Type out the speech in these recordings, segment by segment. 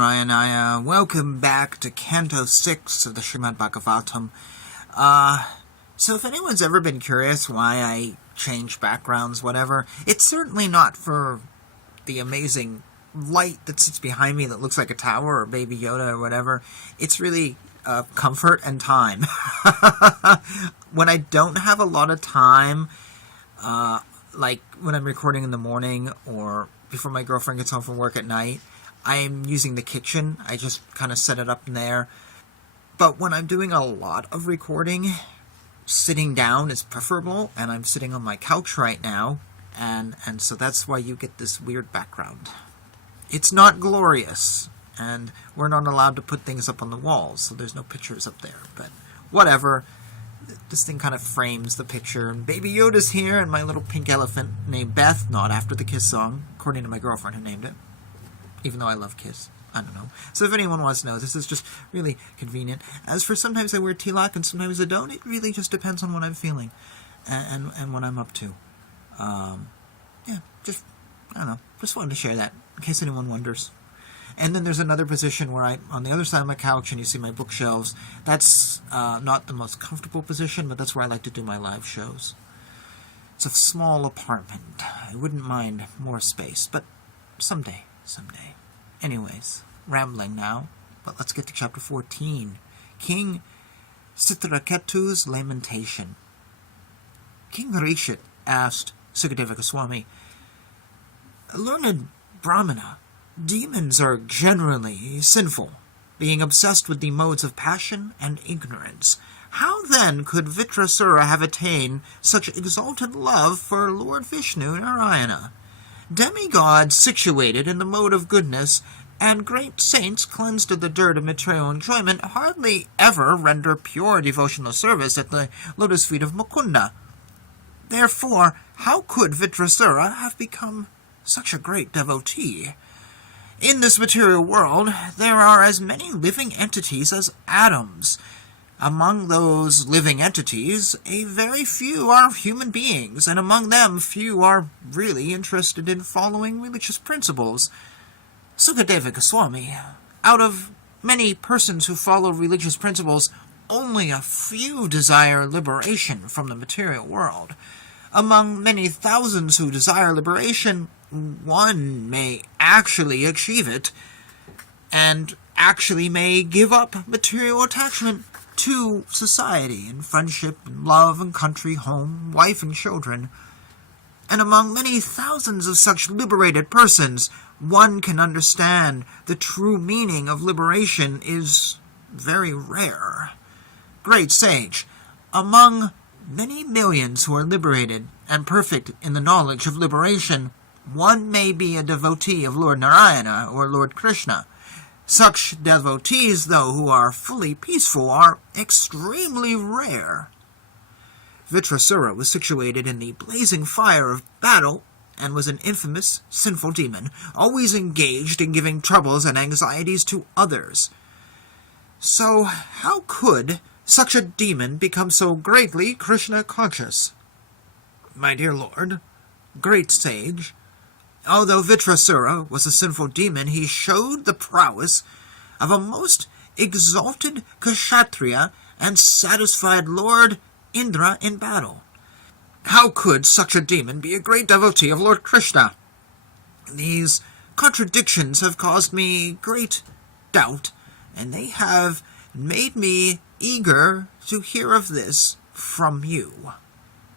Naranaya. Welcome back to Canto 6 of the Srimad Bhagavatam. So if anyone's ever been curious why I change backgrounds, whatever, it's certainly not for the amazing light that sits behind me that looks like a tower or Baby Yoda or whatever. It's really comfort and time. When I don't have a lot of time, like when I'm recording in the morning or before my girlfriend gets home from work at night, I'm using the kitchen. I just kind of set it up in there. But when I'm doing a lot of recording, sitting down is preferable, and I'm sitting on my couch right now, and so that's why you get this weird background. It's not glorious, and we're not allowed to put things up on the walls, so there's no pictures up there, but whatever. This thing kind of frames the picture, and Baby Yoda's here, and my little pink elephant named Beth, not after the Kiss song, according to my girlfriend who named it. Even though I love Kiss. I don't know. So if anyone wants to know, this is just really convenient. As for sometimes I wear tilak and sometimes I don't, it really just depends on what I'm feeling and what I'm up to. Yeah, just, I don't know. Just wanted to share that in case anyone wonders. And then there's another position where on the other side of my couch, and you see my bookshelves. That's not the most comfortable position, but that's where I like to do my live shows. It's a small apartment. I wouldn't mind more space, but someday. Anyways, rambling now, but let's get to chapter 14. King Citraketu's Lamentation. King Rishit asked Sukadeva Goswami, "Learned Brahmana, demons are generally sinful, being obsessed with the modes of passion and ignorance. How then could Vitrasura have attained such exalted love for Lord Vishnu Narayana? Demigods situated in the mode of goodness and great saints cleansed of the dirt of material enjoyment hardly ever render pure devotional service at the lotus feet of Mukunda. Therefore, how could Vitrasura have become such a great devotee? In this material world, there are as many living entities as atoms. Among those living entities, a very few are human beings, and among them few are really interested in following religious principles. Sukadeva Goswami, out of many persons who follow religious principles, only a few desire liberation from the material world. Among many thousands who desire liberation, one may actually achieve it, and actually may give up material attachment to society and friendship and love and country, home, wife and children. And among many thousands of such liberated persons, one can understand the true meaning of liberation is very rare. Great sage, among many millions who are liberated and perfect in the knowledge of liberation, one may be a devotee of Lord Narayana or Lord Krishna. Such devotees, though, who are fully peaceful, are extremely rare. Vitrasura was situated in the blazing fire of battle, and was an infamous, sinful demon, always engaged in giving troubles and anxieties to others. So, how could such a demon become so greatly Krishna-conscious? My dear Lord, great sage, although Vitrasura was a sinful demon, he showed the prowess of a most exalted Kshatriya and satisfied Lord Indra in battle. How could such a demon be a great devotee of Lord Krishna? These contradictions have caused me great doubt, and they have made me eager to hear of this from you."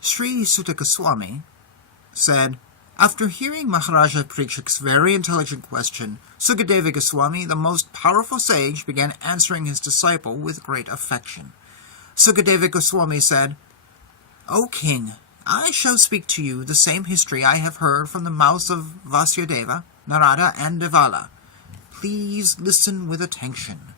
Sri Suta Goswami said, after hearing Maharaja Parikshit's very intelligent question, Sukadeva Goswami, the most powerful sage, began answering his disciple with great affection. Sukadeva Goswami said, "O king, I shall speak to you the same history I have heard from the mouths of Vasudeva, Narada, and Devala. Please listen with attention.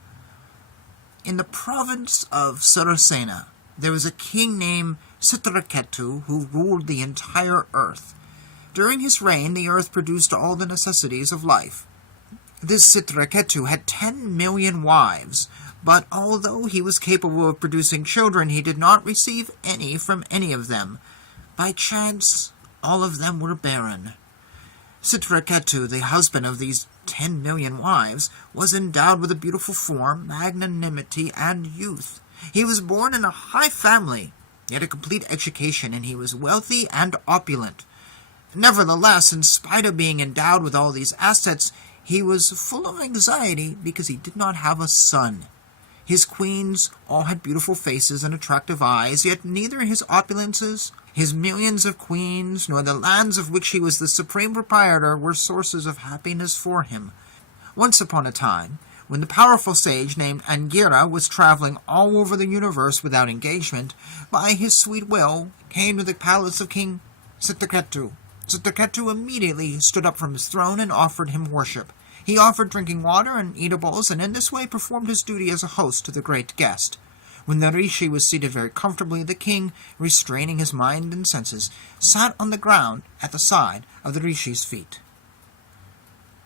In the province of Sarasena, there was a king named Citraketu who ruled the entire earth. During his reign, the earth produced all the necessities of life. This Citraketu had 10 million wives, but although he was capable of producing children, he did not receive any from any of them. By chance, all of them were barren. Citraketu, the husband of these 10 million wives, was endowed with a beautiful form, magnanimity, and youth. He was born in a high family. He had a complete education, and he was wealthy and opulent. Nevertheless, in spite of being endowed with all these assets, he was full of anxiety because he did not have a son. His queens all had beautiful faces and attractive eyes, yet neither his opulences, his millions of queens, nor the lands of which he was the supreme proprietor were sources of happiness for him. Once upon a time, when the powerful sage named Angira was traveling all over the universe without engagement, by his sweet will came to the palace of King Citraketu. Citraketu immediately stood up from his throne and offered him worship. He offered drinking water and eatables, and in this way performed his duty as a host to the great guest. When the rishi was seated very comfortably, the king, restraining his mind and senses, sat on the ground at the side of the rishi's feet.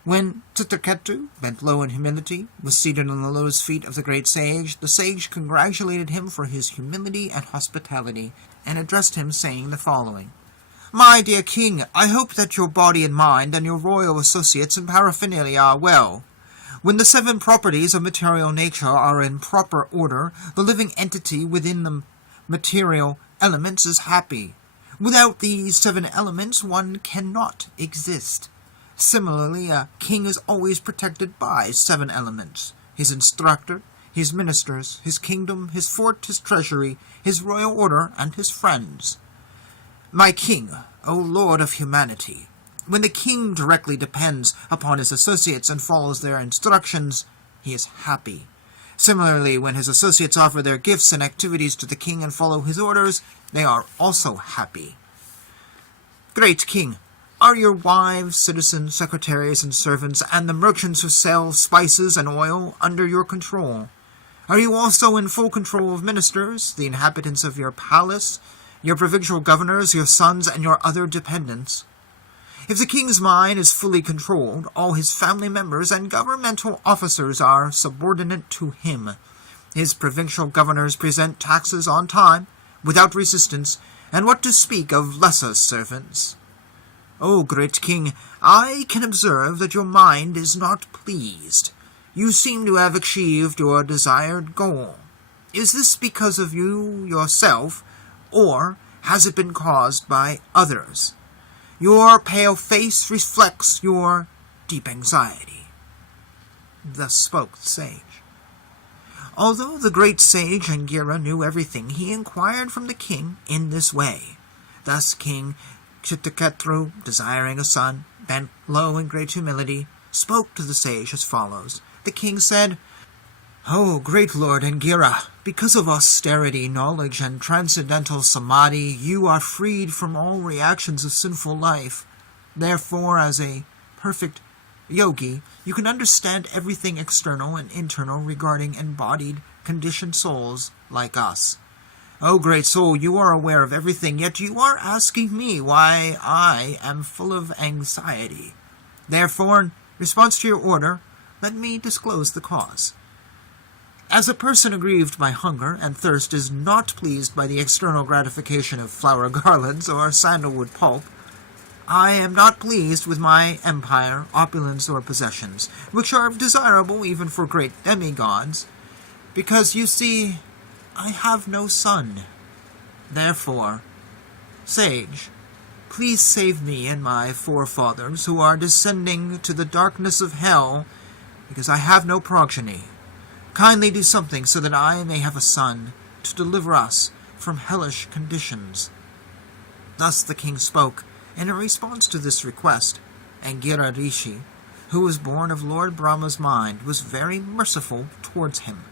When Citraketu, bent low in humility, was seated on the lotus feet of the sage congratulated him for his humility and hospitality, and addressed him, saying the following: "My dear king, I hope that your body and mind and your royal associates and paraphernalia are well. When the 7 properties of material nature are in proper order, the living entity within the material elements is happy. Without these 7 elements, one cannot exist. Similarly, a king is always protected by 7 elements: his instructor, his ministers, his kingdom, his fort, his treasury, his royal order, and his friends. My king, O Lord of humanity, when the king directly depends upon his associates and follows their instructions, he is happy. Similarly, when his associates offer their gifts and activities to the king and follow his orders, they are also happy. Great king, are your wives, citizens, secretaries, and servants, and the merchants who sell spices and oil under your control? Are you also in full control of ministers, the inhabitants of your palace, your provincial governors, your sons, and your other dependents? If the king's mind is fully controlled, all his family members and governmental officers are subordinate to him. His provincial governors present taxes on time, without resistance, and what to speak of lesser servants? O great king, I can observe that your mind is not pleased. You seem to have achieved your desired goal. Is this because of you yourself, or has it been caused by others? Your pale face reflects your deep anxiety." Thus spoke the sage. Although the great sage Angira knew everything, he inquired from the king in this way. Thus King Citraketu, desiring a son, bent low in great humility, spoke to the sage as follows. The king said, "O great Lord Angira, because of austerity, knowledge, and transcendental samadhi, you are freed from all reactions of sinful life. Therefore, as a perfect yogi, you can understand everything external and internal regarding embodied, conditioned souls like us. O great soul, you are aware of everything, yet you are asking me why I am full of anxiety. Therefore, in response to your order, let me disclose the cause. As a person aggrieved by hunger and thirst is not pleased by the external gratification of flower garlands or sandalwood pulp, I am not pleased with my empire, opulence, or possessions, which are desirable even for great demigods, because, you see, I have no son. Therefore, sage, please save me and my forefathers who are descending to the darkness of hell, because I have no progeny. Kindly do something so that I may have a son to deliver us from hellish conditions." Thus the king spoke, and in response to this request, Angira Rishi, who was born of Lord Brahma's mind, was very merciful towards him.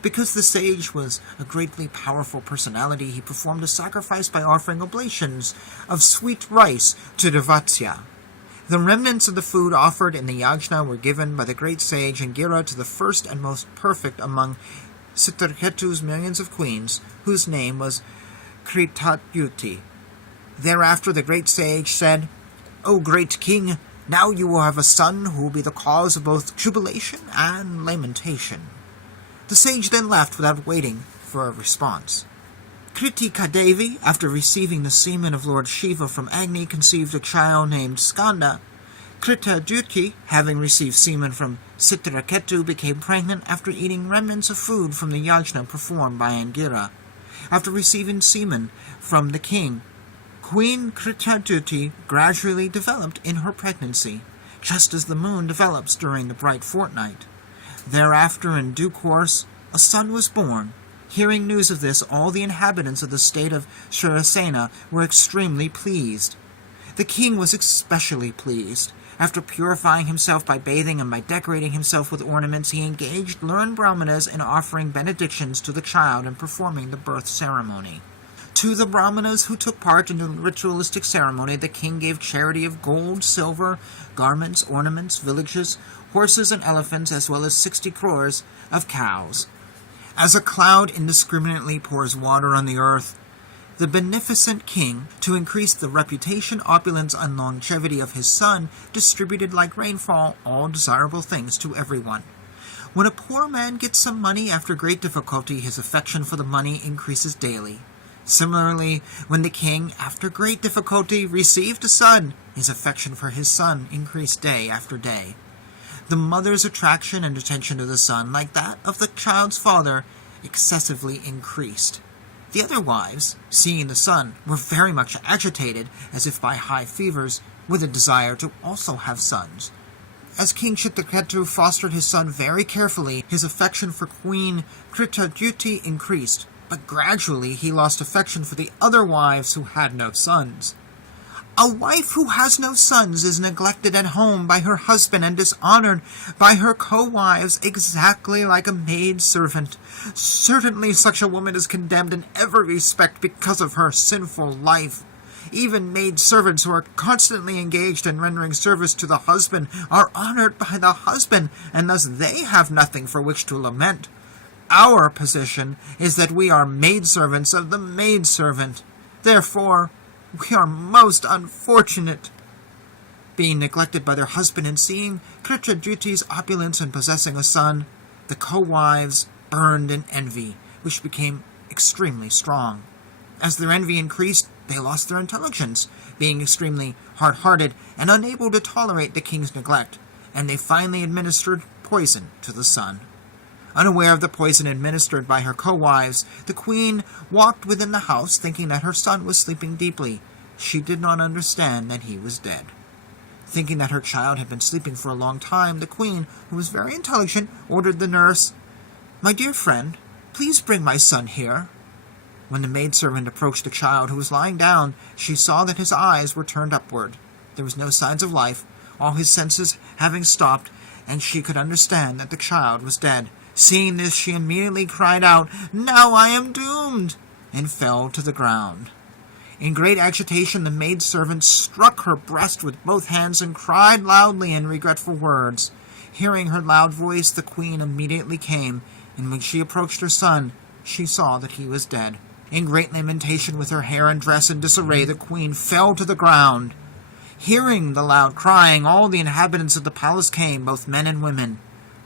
Because the sage was a greatly powerful personality, he performed a sacrifice by offering oblations of sweet rice to Vedavyasa. The remnants of the food offered in the yajna were given by the great sage Angira to the first and most perfect among Citraketu's millions of queens, whose name was Citraketu. Thereafter the great sage said, "O great king, now you will have a son who will be the cause of both jubilation and lamentation." The sage then left without waiting for a response. Citraketu, after receiving the semen of Lord Shiva from Agni, conceived a child named Skanda. Citraketu, having received semen from Citraketu, became pregnant after eating remnants of food from the yajna performed by Angira. After receiving semen from the king, Queen Citraketu gradually developed in her pregnancy, just as the moon develops during the bright fortnight. Thereafter, in due course, a son was born. Hearing news of this, all the inhabitants of the state of Shirasena were extremely pleased. The king was especially pleased. After purifying himself by bathing and by decorating himself with ornaments, he engaged learned brahmanas in offering benedictions to the child and performing the birth ceremony. To the brahmanas who took part in the ritualistic ceremony, the king gave charity of gold, silver, garments, ornaments, villages, horses and elephants, as well as 60 crores of cows. As a cloud indiscriminately pours water on the earth, the beneficent king, to increase the reputation, opulence, and longevity of his son, distributed like rainfall all desirable things to everyone. When a poor man gets some money after great difficulty, his affection for the money increases daily. Similarly, when the king, after great difficulty, received a son, his affection for his son increased day after day. The mother's attraction and attention to the son, like that of the child's father, excessively increased. The other wives, seeing the son, were very much agitated, as if by high fevers, with a desire to also have sons. As King Citraketu fostered his son very carefully, his affection for Queen Citraketu increased, but gradually he lost affection for the other wives who had no sons. A wife who has no sons is neglected at home by her husband and dishonored by her co-wives exactly like a maid-servant. Certainly such a woman is condemned in every respect because of her sinful life. Even maid-servants who are constantly engaged in rendering service to the husband are honored by the husband, and thus they have nothing for which to lament. Our position is that we are maidservants of the maidservant. Therefore, we are most unfortunate. Being neglected by their husband and seeing Citraketu's opulence and possessing a son, the co-wives burned in envy, which became extremely strong. As their envy increased, they lost their intelligence, being extremely hard-hearted and unable to tolerate the king's neglect, and they finally administered poison to the son. Unaware of the poison administered by her co-wives, the queen walked within the house thinking that her son was sleeping deeply. She did not understand that he was dead. Thinking that her child had been sleeping for a long time, the queen, who was very intelligent, ordered the nurse, "My dear friend, please bring my son here." When the maidservant approached the child who was lying down, she saw that his eyes were turned upward. There was no signs of life, all his senses having stopped, and she could understand that the child was dead. Seeing this, she immediately cried out, "Now I am doomed!" and fell to the ground. In great agitation, the maidservant struck her breast with both hands and cried loudly in regretful words. Hearing her loud voice, the queen immediately came, and when she approached her son, she saw that he was dead. In great lamentation, with her hair and dress in disarray, the queen fell to the ground. Hearing the loud crying, all the inhabitants of the palace came, both men and women.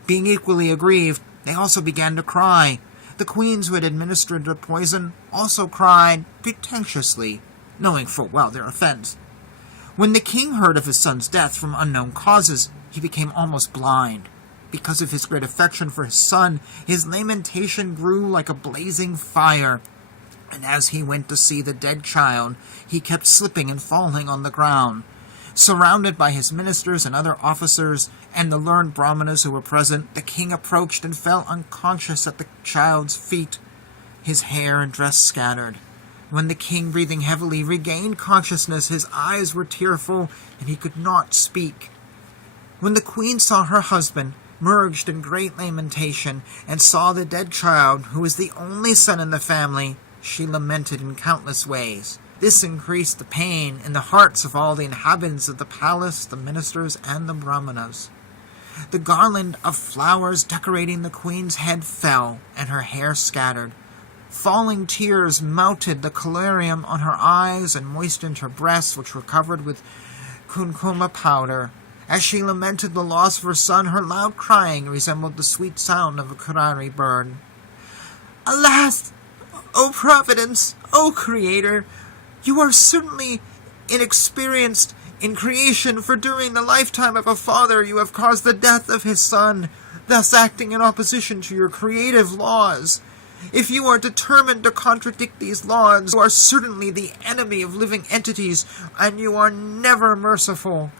Being equally aggrieved, they also began to cry. The queens who had administered the poison also cried pretentiously, knowing full well their offense. When the king heard of his son's death from unknown causes, he became almost blind. Because of his great affection for his son, his lamentation grew like a blazing fire, and as he went to see the dead child, he kept slipping and falling on the ground. Surrounded by his ministers and other officers and the learned brahmanas who were present, the king approached and fell unconscious at the child's feet, his hair and dress scattered. When the king, breathing heavily, regained consciousness, his eyes were tearful, and he could not speak. When the queen saw her husband, merged in great lamentation, and saw the dead child, who was the only son in the family, she lamented in countless ways. This increased the pain in the hearts of all the inhabitants of the palace, the ministers, and the brahmanas. The garland of flowers decorating the queen's head fell, and her hair scattered. Falling tears melted the collyrium on her eyes and moistened her breasts, which were covered with kumkuma powder. As she lamented the loss of her son, her loud crying resembled the sweet sound of a kanari bird. "Alas, O Providence, O Creator! You are certainly inexperienced in creation, for during the lifetime of a father you have caused the death of his son, thus acting in opposition to your creative laws. If you are determined to contradict these laws, you are certainly the enemy of living entities, and you are never merciful.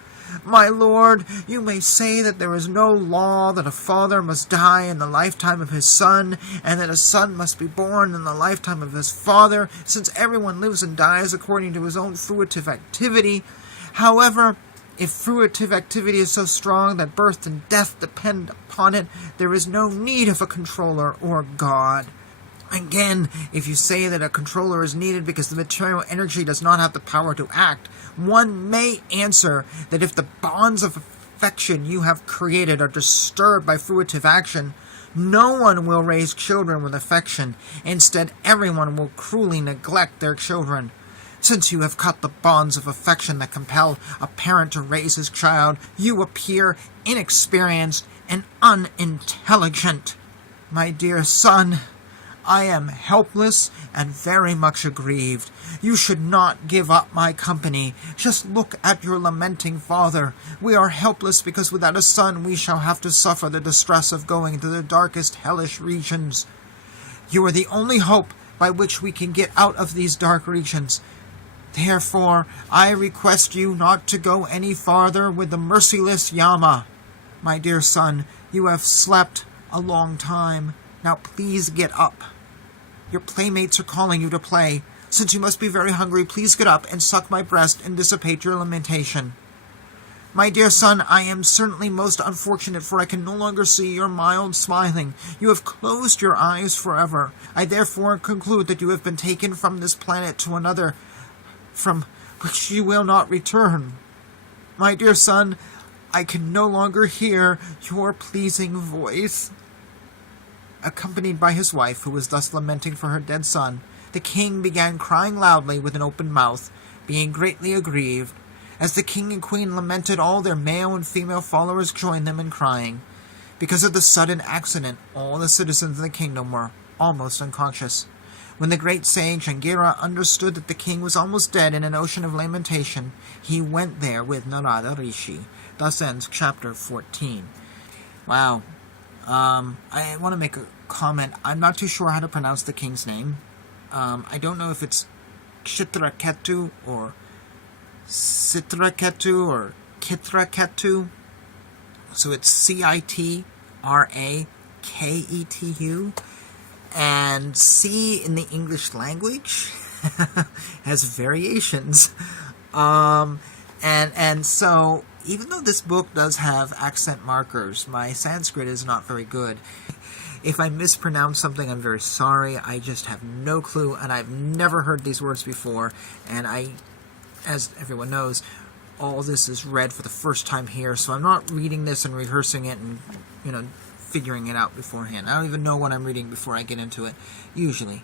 My lord, you may say that there is no law that a father must die in the lifetime of his son, and that a son must be born in the lifetime of his father, since everyone lives and dies according to his own fruitive activity. However, if fruitive activity is so strong that birth and death depend upon it, there is no need of a controller or God. Again, if you say that a controller is needed because the material energy does not have the power to act, one may answer that if the bonds of affection you have created are disturbed by fruitive action, no one will raise children with affection. Instead, everyone will cruelly neglect their children. Since you have cut the bonds of affection that compel a parent to raise his child, you appear inexperienced and unintelligent. My dear son, I am helpless and very much aggrieved. You should not give up my company. Just look at your lamenting father. We are helpless because without a son we shall have to suffer the distress of going into the darkest hellish regions. You are the only hope by which we can get out of these dark regions. Therefore, I request you not to go any farther with the merciless Yama. My dear son, you have slept a long time. Now please get up. Your playmates are calling you to play. Since you must be very hungry, please get up and suck my breast and dissipate your lamentation. My dear son, I am certainly most unfortunate, for I can no longer see your mild smiling. You have closed your eyes forever. I therefore conclude that you have been taken from this planet to another, from which you will not return. My dear son, I can no longer hear your pleasing voice. Accompanied by his wife, who was thus lamenting for her dead son, the king began crying loudly with an open mouth, being greatly aggrieved. As the king and queen lamented, all their male and female followers joined them in crying. Because of the sudden accident, all the citizens of the kingdom were almost unconscious. When the great sage Angira understood that the king was almost dead in an ocean of lamentation, he went there with Narada Rishi. Thus ends chapter 14. Wow. I want to make a comment. I'm not too sure how to pronounce the king's name. I don't know if it's Citraketu or Citraketu or Citraketu. So it's Citraketu. And C in the English language has variations. And so, even though this book does have accent markers, my Sanskrit is not very good. If I mispronounce something, I'm very sorry. I just have no clue, and I've never heard these words before. And I, as everyone knows, all this is read for the first time here, so I'm not reading this and rehearsing it and, figuring it out beforehand. I don't even know what I'm reading before I get into it, usually.